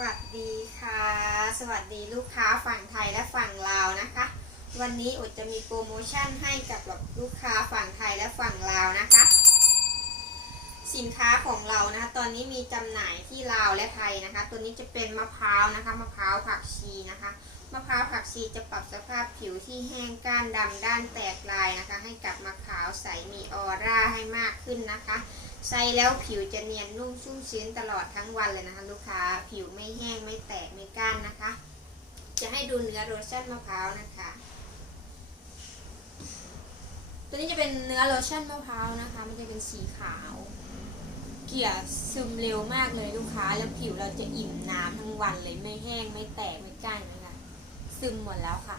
วัสดีค่ะ สวัสดีลูกค้าฝั่งไทยและฝั่งลาวนะคะ วันนี้อดจะมีโปรโมชั่นให้กับแบบลูกค้าฝั่งไทยและฝั่งลาวนะคะ สินค้าของเรานะคะตอนนี้มีจำหน่ายที่ลาวและไทยนะคะ ตัวนี้จะเป็นมะพร้าวนะคะมะพร้าวผักชีนะคะ มะพร้าวผักชีจะปรับสภาพผิวที่แห้งก้านดำด้านแตกลายนะคะ ให้กลับมาขาวใสมีออร่าให้มากขึ้นนะคะ ใช้แล้วผิวจะเนียนนุ่มชุ่มชื้นตลอดทั้งวันเลยนะคะ ลูกค้าผิวไม่แห้งไม่แตกไม่ก้านนะคะ จะให้ดูเนื้อโลชั่นมะพร้าวนะคะ ตัวนี้จะเป็นเนื้อโลชั่นมะพร้าวนะคะ มันจะเป็นสีขาว เกลี่ยซึมเร็วมากเลยลูกค้า แล้วผิวเราจะอิ่มน้ำทั้งวันเลยไม่แห้งไม่แตกไม่ก้านนะคะ ซึมหมดแล้วค่ะ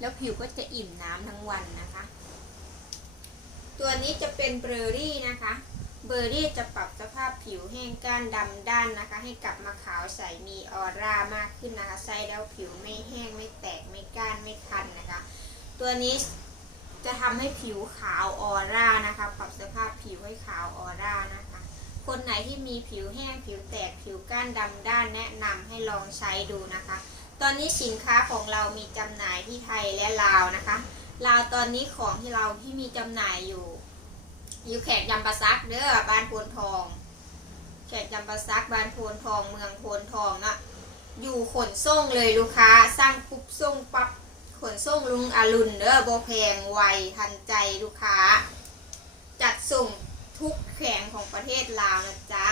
แล้วผิวก็จะอิ่มน้ำทั้งวันนะคะ ตัวนี้จะเป็นเบอร์รี่นะคะ เบอร์รี่จะปรับสภาพผิวแห้งก้านดำด้านนะคะ ให้กลับมาขาวใสมีออร่ามากขึ้นนะคะ ใช้แล้วผิวไม่แห้งไม่แตกไม่ก้านไม่คันนะคะ ตัวนี้จะทำให้ผิวขาวออร่านะคะ ปรับสภาพผิวให้ขาวออร่านะคะ คนไหนที่มีผิวแห้งผิวแตกผิวก้านดำด้านแนะนำให้ลองใช้ดูนะคะ ตอนนี้สินค้าของเรามีจำหน่ายที่ไทยและลาวนะคะ ลาวตอนนี้ของที่เราที่มีจำหน่ายอยู่ อยู่แขกยำปลาซักเด้อบ้านโพนทอง แขกยำปลาซักบ้านโพนทองเมืองโพนทองนะอยู่ขนส่งเลยลูกค้าสร้างปุ๊บส่งปั๊บขนส่งลุงอรุณเด้อโบแพงไวทันใจลูกค้า จัดส่งทุกแข่งของประเทศลาวนะจ๊ะ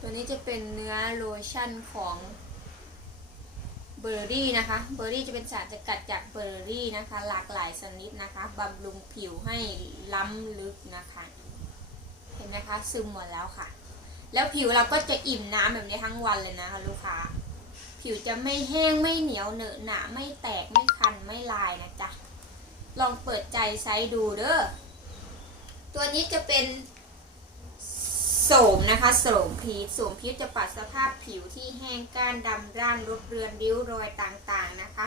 ตัวนี้จะเป็นเนื้อโลชั่นของ บอร์รี่นะคะเบอร์รี่จะเป็นสารสกัดจากเบอร์รี่นะคะ หลากหลายชนิดนะคะบำรุงผิวให้ล้ำลึกนะคะ เห็นไหมคะซึมหมดแล้วค่ะ แล้วผิวเราก็จะอิ่มน้ำแบบนี้ทั้งวันเลยนะคะลูกค้า ผิวจะไม่แห้งไม่เหนียวเหนอะหนะไม่แตกไม่คันไม่ลายนะจ๊ะลองเปิดใจไซส์ดูเด้อตัวนี้จะเป็น โสมนะคะโสมพีชโสมพีชจะปัดสภาพผิวที่แห้งก้านดำร่านรบเรือนริ้วรอยต่างๆนะคะ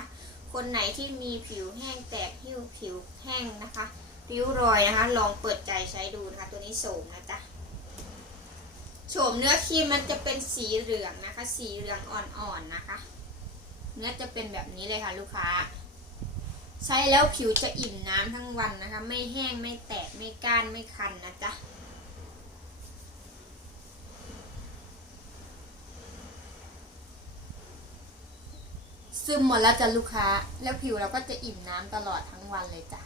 คนไหนที่มีผิวแห้งแตกหิ้วผิวแห้งนะคะริ้วรอยนะคะ ลองเปิดใจใช้ดูนะคะ ตัวนี้โสมนะจ๊ะโฉมเนื้อครีมมันจะเป็นสีเหลืองนะคะ สีเหลืองอ่อนๆนะคะ เนื้อจะเป็นแบบนี้เลยค่ะลูกค้า ใช้แล้วผิวจะอิ่มน้ำทั้งวันนะคะ ไม่แห้งไม่แตกไม่ก้านไม่คันนะจ๊ะ ซึมหมดแล้วจ้ะลูกค้า แล้วผิวเราก็จะอิ่มน้ำตลอดทั้งวันเลยจ้ะ